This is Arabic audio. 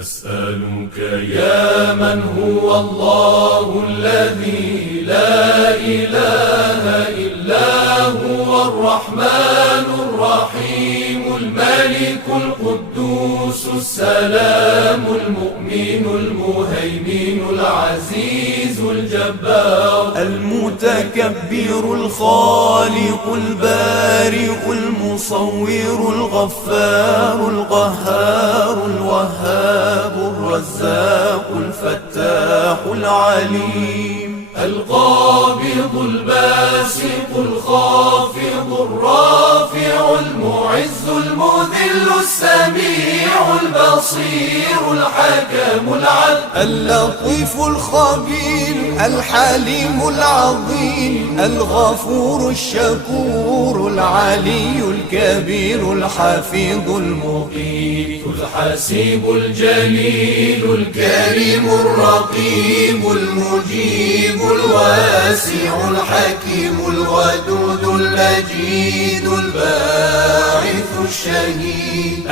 أسألك يا من هو الله الذي لا إله إلا هو الرحمن الرحيم الملك القدوس السلام المؤمن المهيمن العزيز الجبار المتكبر الخالق البارئ المصور الغفار القهار الوهاب الرزاق الفتاح العليم القابض الباسط الخافض الرافع المعز المذل السميع البصير الحكم العدل اللطيف الخبير الحليم العظيم الغفور الشكور العلي الكبير الحفيظ المقيت الحسيب الجليل الكريم الرقيب المجيب الواسع الحكيم الودود المجيد الباعث الشهيد